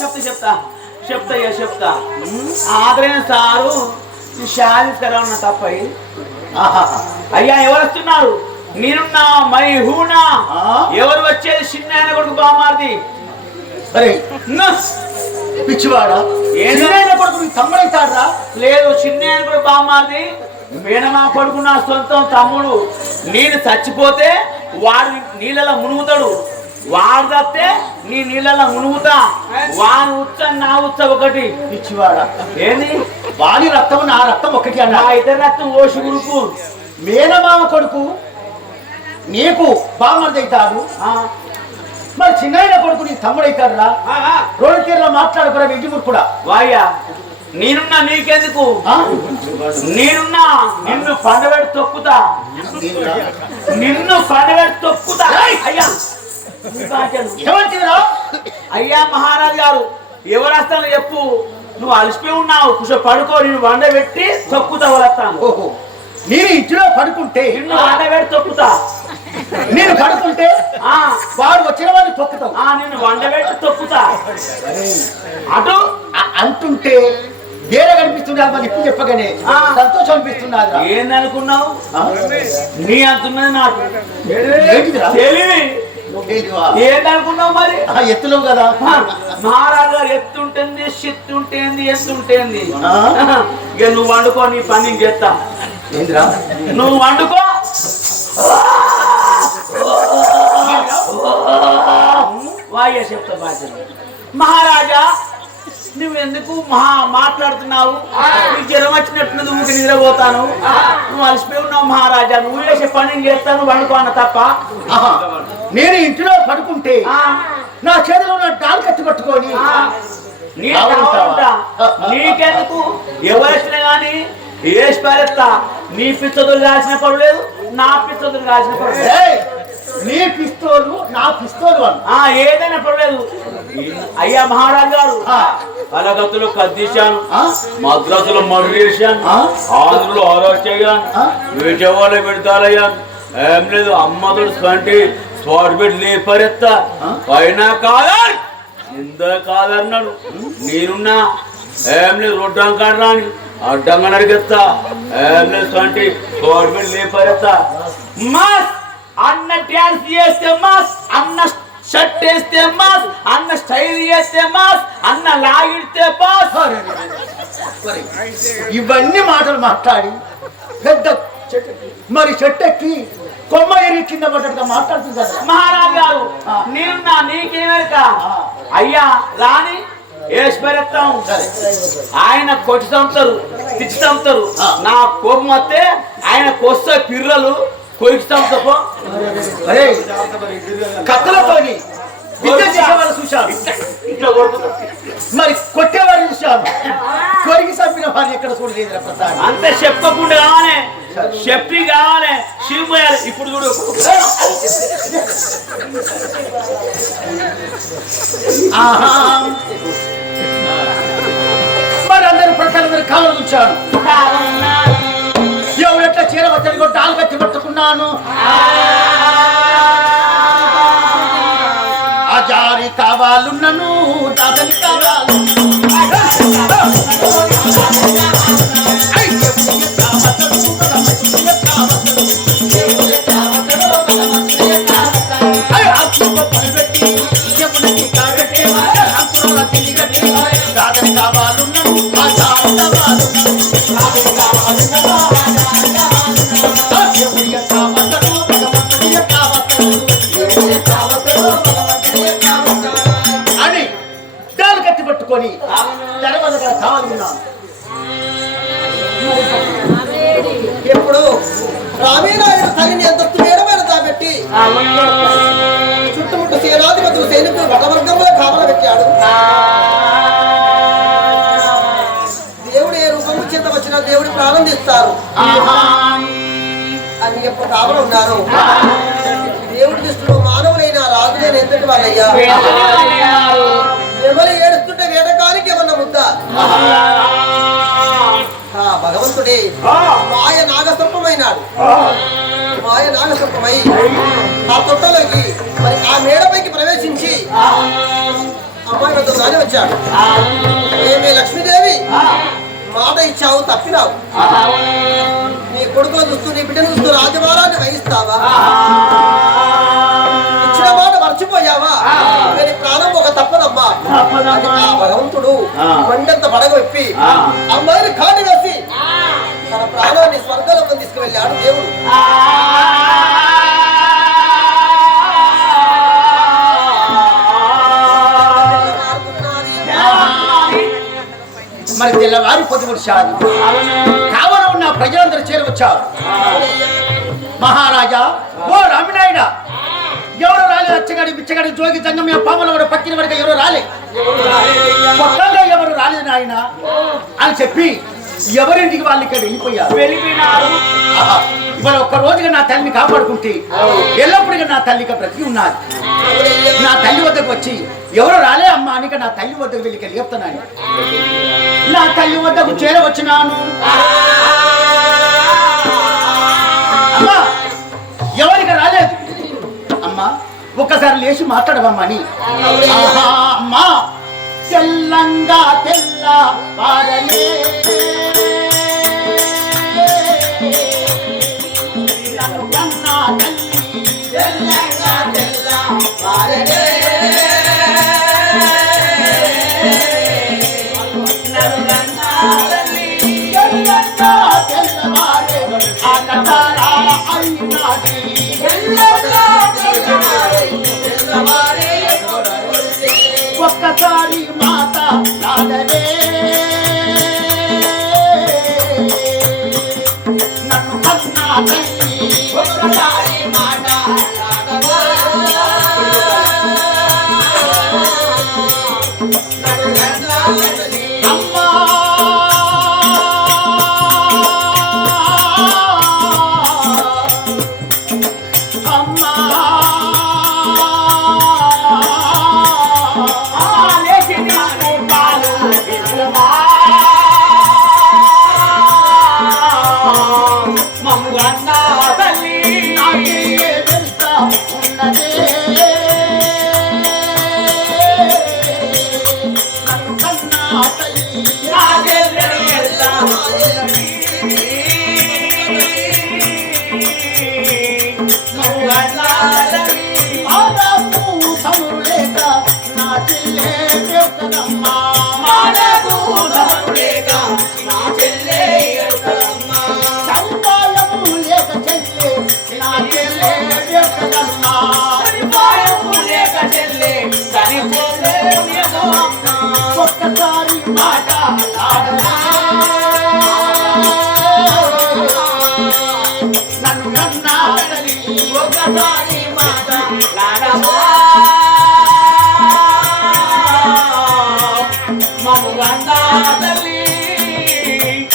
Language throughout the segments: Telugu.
చెప్తా చెప్తా. అయ్యా చెప్తా. ఆదరైన సారు ఈ శాలి కరోనా తప్పై. ఆహా. అయ్యా ఎవరు వస్తున్నారు నేనున్నా మై హూనా? ఎవరు వచ్చేది చిన్న ఆయన కొడుకు బామార్ది పిచ్చివాడా? ఏంది? చిన్నైన కొడుకు తమ్ముడైతాడ్రా? లేదు చిన్న ఆయన కొడుకు బామార్ది మేనమా కొడుకు నా సొంతం తమ్ముడు. నేను చచ్చిపోతే వాడు నీళ్ళలో మునుగుతాడు. వాడు తప్పితే నీ నీళ్ళలో మునుగుతా. వాని ఉచ్చ నా ఉచ్చ ఒకటి. పిచ్చివాడా? ఏంది? వాని రక్తం నా రక్తం ఒకటి అన్నా. ఇద్దరు రక్తం ఓషి గురుకు. మేనమామ కొడుకు నీకు బామర్దైతాడు ఆ, మరి చిన్నైన కొడుకు నీ తమ్ముడైతాడురా. రోడ్డు తీరులో మాట్లాడుకురా వెంటి కూడా వాయ్యా నేనున్నా నీకెందుకు? నేనున్నా నిన్ను పండబెట్టి తొక్కుతా. నిన్ను పండబెట్టి తొక్కుతా. అయ్యా. ఏమంటారా అయ్యా మహారాజు గారు ఎవరు వస్తాను చెప్పు. నువ్వు అలసిపోయి ఉన్నావు. కుష పడుకో నేను వండబెట్టి తొక్కుతా వస్తాను ఓహో. నేను ఇంటిలో పడుకుంటే తొక్కుతా. నేను పడుకుంటే ఆ. వాడు వచ్చిన వాడిని తొక్కుతావు. ఆ నిన్ను వండబెట్టి తొక్కుతా. అటు అంటుంటే వేరే కనిపిస్తున్నారు మరి ఇప్పుడు చెప్పగానే. సంతోషం అనిపిస్తున్నారు ఏందనుకున్నావు నీ అంటున్నది నాకు? తెలివి ఏందనుకున్నావు మరి? ఎత్తులో కదా. మహారాజు గారు ఎత్తుంటేంది షిత్తుంటేంది ఎత్తుంటేంది? ఇక నువ్వు వండుకో నీ పని నేను చేస్తా. ఏందిరా? నువ్వు వండుకో. వాయ్య చెప్తా బాధ్యత. మహారాజా నువ్వు ఎందుకు మహా మాట్లాడుతున్నావు? నీకు జ్వరం వచ్చినట్టు నువ్వు నిద్రపోతాను. నువ్వు అలసిపోయి ఉన్నావు మహారాజా. నువ్వు చేసే పని చేస్తాను వండుకో అన్న తప్ప. నేను ఇంటిలో పడుకుంటే నా చేతిలో ఉన్న డాల్ కత్తి పట్టుకొని? నీకెందుకు? ఎవరు వచ్చినా గానీ వేసి పారేస్తా నీ పిచ్చదులు కాల్సిన పడలేదు నా పిచ్చదులు కాల్సిన ఏయ్, నీ పిస్తోలు నా పిస్తోలు ఆ ఏదైనా పర్లేదు అయ్యా మహారాజు గారు ఆ. కలకత్తులో కద్దీశాను? మద్రాసులో ఆ? ఆంధ్రలో అరెస్ట్ అయ్యాను? విజయవాడ విడతాలయ్యాను ఏం లేదు అమ్మతో స్వంటి స్పాట్ బెడ్ లేపరెత్తా? పైన కాదర్ కింద కాదన్నాడు నేనున్నా ఏం లేదు రొడ్డం రాని ఏం లేదు స్వంటి స్పాట్ బెడ్ లేపరెత్తా మాస్! అన్న డ్యాన్స్ చేస్తే మాస్! అన్న షర్ట్ వేస్తే మాస్! అన్న స్టైల్ చేస్తే మాస్! అన్న లాగిడితే పాస్ ఇవన్నీ మాటలు మాట్లాడి పెద్ద చెట్టు మరి చెట్టు ఎక్కి కొమ్మ ఎరి కింద పడ్డట్టుగా మాట్లాడుతుంది మహారాజు గారు నీకేమెరక ఆ. అయ్యా రాని వేసిపెడతాం సరే ఆయన కొట్టి చంపుతారు తిచ్చి చంపుతారు. నా కోపం వస్తే ఆయన కొస్తే పిర్రలు కొరికి చంపుతాపో కత్తులతోని విద్య చేసేవాళ్ళు చూశాను ఇట్లా మరి కొట్టేవాడిని చూశాను కొరికి చంపిన వాడిని ఎక్కడ చూడలేదు అంతే చెప్పకుండా కావాలి చెప్పి కావాలి శివపోయాలి ఇప్పుడు చూడు. ఆహా. ప్రజలందరూ ఎప్పుడు రామీనాయుడు తగిన అంతస్తు మేడమైన దాబెట్టి చుట్టుముట్టు సేనాధిపతులు సైనికులు వటవర్గంలో కావల పెట్టాడు. ప్రారంభిస్తారు అని ఎప్పుడు కావలు ఉన్నారు. దేవుడి దృష్టిలో మానవులైన రాజులైన ఎంతటి వాళ్ళయ్యా ఎవరు ఏడుస్తుంటే వేటకానికి ఏమన్నా ముద్ద? భగవంతుడే మాయ నాగసర్పమైనాడు. మాయ నాగసర్పమై ఆ. తొట్టలోకి మరి ఆ మేడపైకి ప్రవేశించి అమ్మాయి వద్ద రాని వచ్చాడు ఏమే లక్ష్మీదేవి? మాట ఇచ్చావు తప్పినావు నీ కొడుకులు చూస్తూ నీ బిడ్డను చూస్తూ రాజభారాన్ని వహిస్తావా? ఇచ్చిన మాట మర్చిపోయావా? నేను ప్రాణం ఒక తప్పదమ్మా. ఆ భగవంతుడు మండంత పడగొప్పి అమ్మాయిని కాటి వేసి తన ప్రాణాన్ని స్వర్గంలోకి తీసుకువెళ్ళాడు దేవుడు. మరి తెల్లవారి వచ్చారు కావన ఉన్న ప్రజలందరూ చేరవచ్చారు మహారాజా ఓ రామినాయుడా ఎవరు రాలేదు అచ్చగాడి బిచ్చగాడి జోగి జంగమ్మ పాముల వాడు పక్కిన వరకు ఎవరు రాలే? కొత్తగా ఎవరు రాలేదు నాయన? అని చెప్పి ఎవరింటికి వాళ్ళు ఇక్కడ వెళ్ళిపోయారు? వెళ్ళిపోయినారు. ఇవాళ ఒక్క రోజుగా నా తల్లిని కాపాడుకుంటే ఎల్లప్పుడుగా నా తల్లిగా ప్రతి ఉన్నది నా తల్లి వద్దకు వచ్చి ఎవరు రాలే అమ్మా అని నా తల్లి వద్దకు వెళ్ళి చెప్తున్నాను. నా తల్లి వద్దకు చేరవచ్చినాను అమ్మా ఎవరికి రాలేదు? అమ్మా ఒక్కసారి లేచి మాట్లాడవమ్మని అమ్మా తెల్లంగా తెల్ల వారలే Hallelujah.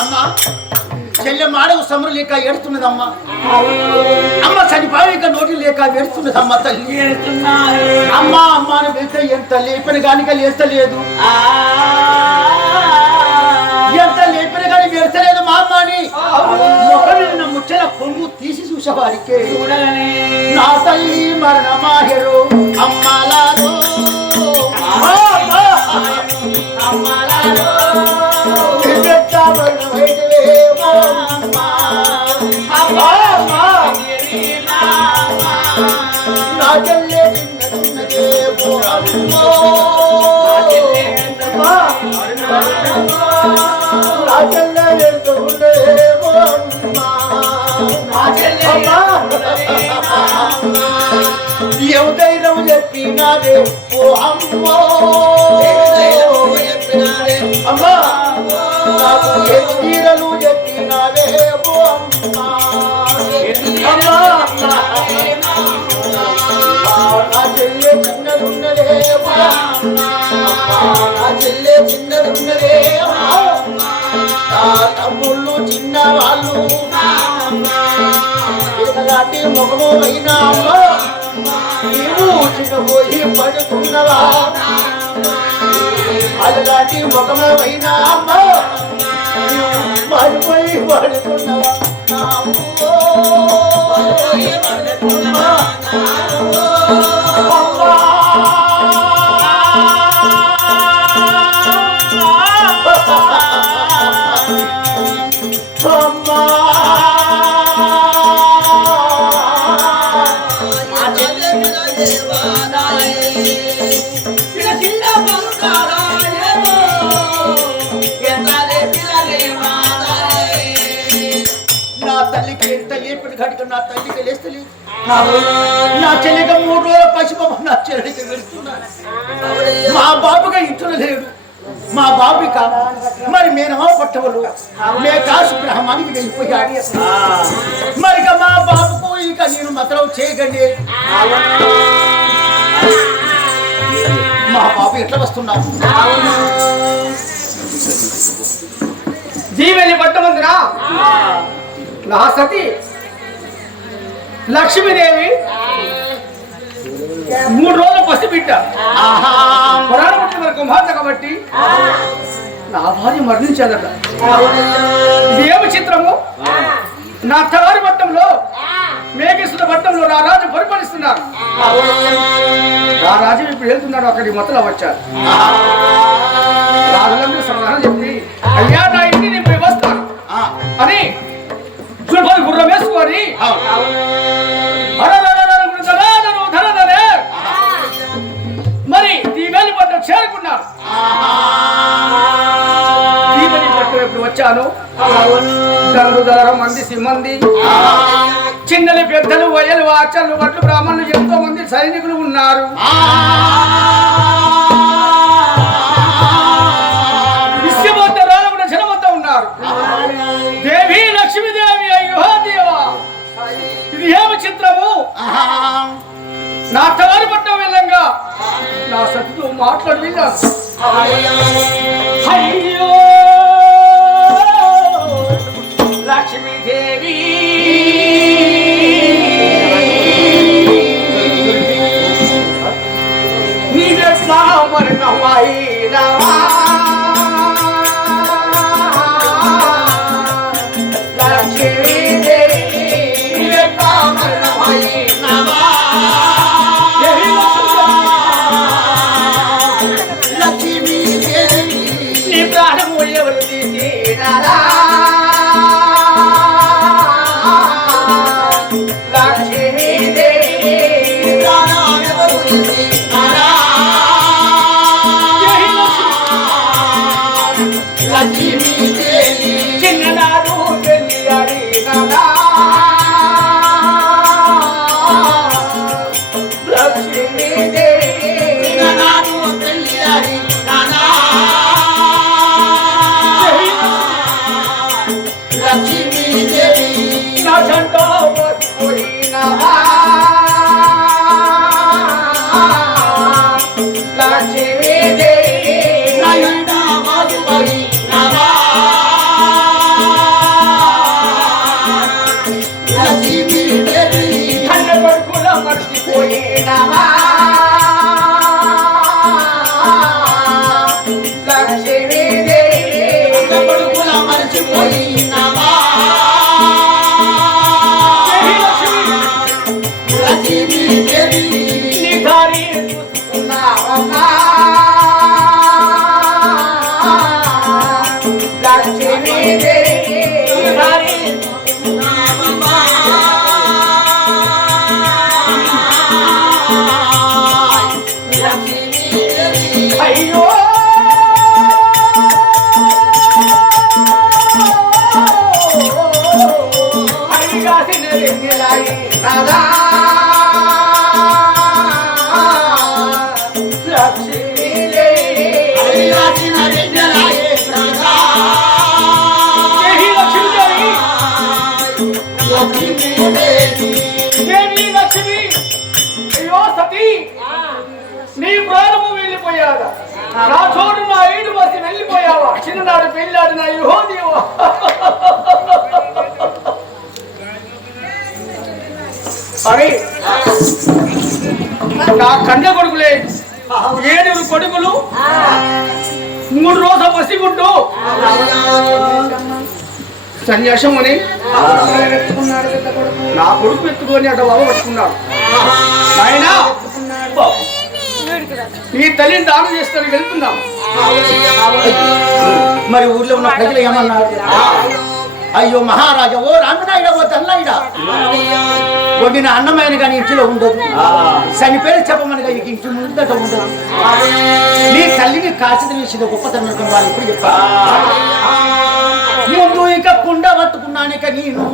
అమ్మా చెల్లె మాడవు సమరు లేక ఏడుతున్నదమ్మా అమ్మ చనిపోయాక నోటి లేక ఏడుతున్నదమ్మా తల్లి. అమ్మ అమ్మ అని వెళ్తే ఎంత లేపిన గానిక లేస్తలేదు. ఎంత లేపిన గాని వెళ్తలేదు మా అమ్మ అని ముచ్చల పొంగు తీసి చూసేవారికే. నా తల్లి మరణమాయరు అమ్మాలారో ఎవరైనా చెప్పినారే ఓ అమ్మో చెల్లె చిన్నదున్నదే ఓ అమ్మా. నా చెల్లె చిన్నదున్నదే ఓ ముఖము అయినా నీవు చిన్నపోయి పడుకున్నవా? అలాంటి ముఖము అయినా పడిపోయి పడుకున్నవా? పడిపోయి పడుకున్నవా, గడిక నా తల్లికి లేస్తలే నా చెల్లికి మూడు రోజుల పసిబొమ్మ నా చెల్లికి వెళ్తున్నాను మా బాబుగా ఇంట్లో లేడు. మా బాబిక మరి మేనమా పట్టవలు. మే కాసు గ్రామానికి వెళ్ళిపోయాడు. మరి ఇక మా బాబుకు ఇక నేను మతలవు చేయగండి మా బాబు ఎట్లా వస్తున్నాడు జీవెల్లి పట్టమందిరా? నా సతి. లక్ష్మీదేవి. మూడు రోజుల పసిబిడ్డ పురాణ పుట్టిన కుమార్తె కాబట్టి నా భార్య మరణించాదట ఏమి చిత్రము? నా తవారి పట్టంలో మేఘేశ్వర పట్టంలో నా రాజు పరిపాలిస్తున్నారు నా రాజు ఇప్పుడు వెళ్తున్నాడు అక్కడికి మొత్తలో వచ్చారు రాజులందరూ సమాధానం చెప్పి అయ్యా నా ఇంటిని నేను వస్తాను ఆ, అని చులపది గుర్రం వేసుకొని చేరుకున్నాను పట్టు ఎప్పుడు వచ్చాను దండుదర మంది సిమ్మంది. చిన్నలు పెద్దలు వయలు వాచలు వడ్లు బ్రాహ్మణులు ఎంతో మంది సైనికులు ఉన్నారు. నా తవారి పట్ట వెళ్ళంగా. నా సతితో మాట్లాడి వెళ్ళాను అయ్యో! లక్ష్మీదేవి! నీవెట్లా మరణమైనవా లక్ష్మీదేవి అడిగినదా లక్ష్మీదేవి నీ నా చోటు నా ఈడు వసి వెళ్ళిపోయావా? చిన్ననాడు పెళ్ళాడు నా యుహో దేవా అరే నా కన్య కొడుకులే. ఏడుగురు కొడుకులు. మూడు రోజులు పసిగుడ్డు. సన్యాసం అని. నా కొడుకు పెట్టుకొని అటు బాబు పట్టుకున్నాడు. ఆయన నీ తల్లిని దానం చేస్తాను వెళ్తున్నాం. మరి ఊర్లో ఉన్న ప్రజలు ఏమన్నారు? అయ్యో మహారాజా ఓ రామనాయుడ ఓ తల్లయ్య వండిన అన్నమైన కానీ ఇంటిలో ఉండదు. చనిపోయిన చెప్పమని కానీ ఇంటి ముందట ఉండదు. నీ తల్లిని కాసిన విషయం గొప్పతనం వాళ్ళు ఇప్పుడు చెప్పారు. ముందు ఇక కుండ పట్టుకున్నాను ఇక నేను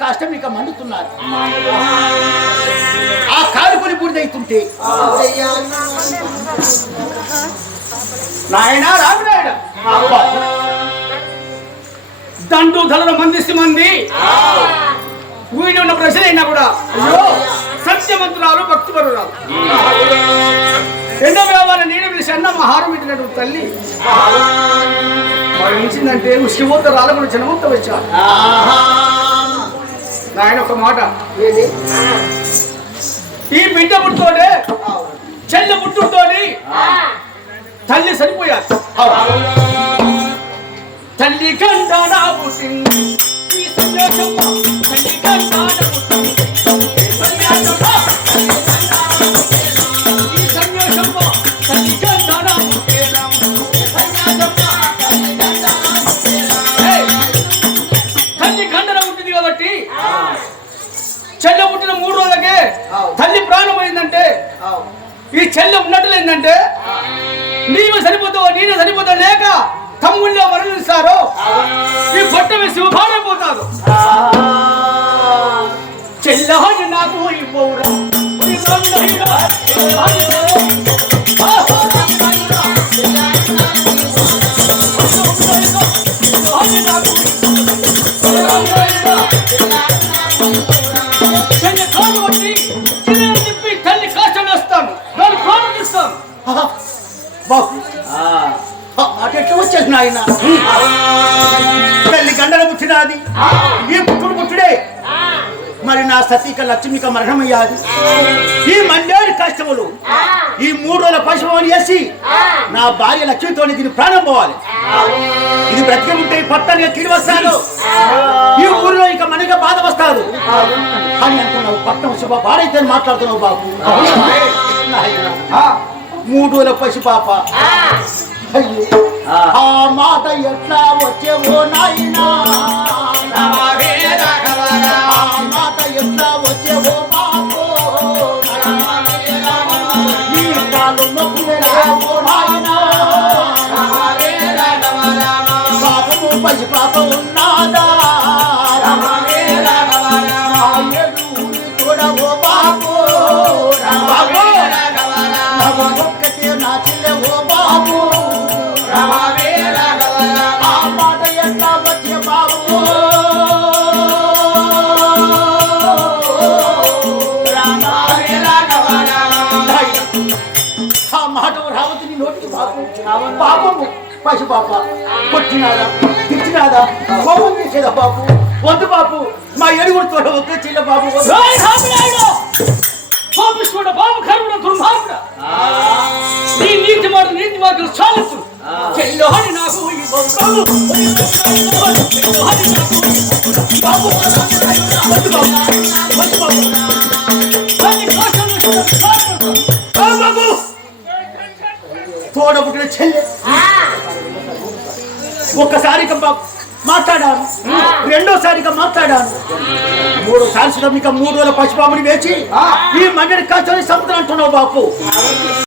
కష్టం ఇక మండుతున్నారు. ఆ కాలుకొని బూడిదైతుంటే నాయన రామినాయుడ. దండు ధరల మందిసి మంది. ఊరిలో ఉన్న ప్రశ్న అయినా కూడా అయ్యో సత్యవంతురాలు భక్తిపరురాలు. రెండో వ్యవహారం నేను పిలిచి అన్న మహారం ఇచ్చినట్టు తల్లి. మరణించిందంటే శివోత్త రాలకుడు జనవంత వచ్చాడు నాయన ఒక మాట. ఈ బిడ్డ పుట్టుతోనే చెల్లె పుట్టుతోని తల్లి సరిపోయారు తల్లి కంటాన పుట్టింది. తల్లి కంటాన పుట్టింది. తల్లి ప్రాణం పోయిందంటే ఈ చెల్లె ఉన్నట్లు ఏంటంటే నీవు సరిపోతావు నేను సరిపోతా లేక తమ్ముళ్ళో మరణిస్తారు. ఈ పొట్ట మీద శివభారైపోతారు చెల్లహోజు నాకు ఇవ్వవురా. అటు ఎట్లా వచ్చేసి నాయన? తల్లి గండల పుట్టినది ఈ పుట్టుడు పుట్టుడే. మరి నా సతీక లక్ష్మిక మరణమయ్యాది. ఈ మండేడి కష్టములు ఈ మూడు రోజుల పశువుని వేసి నా భార్య లక్ష్మితో దీని ప్రాణం పోవాలి. ఇది బ్రతికి ఉంటే ఈ పట్టానికి కీడి వస్తాడు ఈ ఊరిలో ఇక మనగా బాధ వస్తారు అని అంటున్నావు పట్టణం శుభ బాడైతే మాట్లాడుతున్నావు బాబు. నాయనా. ఆ, మూడు రోజుల పసి పాప అయ్యో ఆ. మాట ఎట్లా వచ్చేవో నాయనా? ఆ మాట ఎట్లా వచ్చేవో బాబో నీ కాలు నొప్పులేవో నాయనా? పాపము పసి పాప ఉన్నాదా? పాపము పశు పాప కొట్టినాదా తిట్టినాదా కోపం చేసేదా బాబు వద్దు బాబు మా ఎడుగుడుతో ఒకే చెల్లె బాబు వద్దు. ఏయ్ రామునాయుడు! పాపిష్ఠుడు, పాప కరువుడు, దుర్మార్గుడు. నీ నీతి మాట నీతి మార్గం చాలకుడు చెల్లోని నాకు బాబు బాబు బాబు తోడ పుట్టిన చెల్లె ఒక్కసారి ఇక మా- మా మాట్లాడాను రెండోసారిగా మాట్లాడాను. మూడోసారి ఇక మూడు రోజుల పశుపాముని వేచి ఈ మండలి కాల్చొని సముద్రం అంటున్నావు బాపు.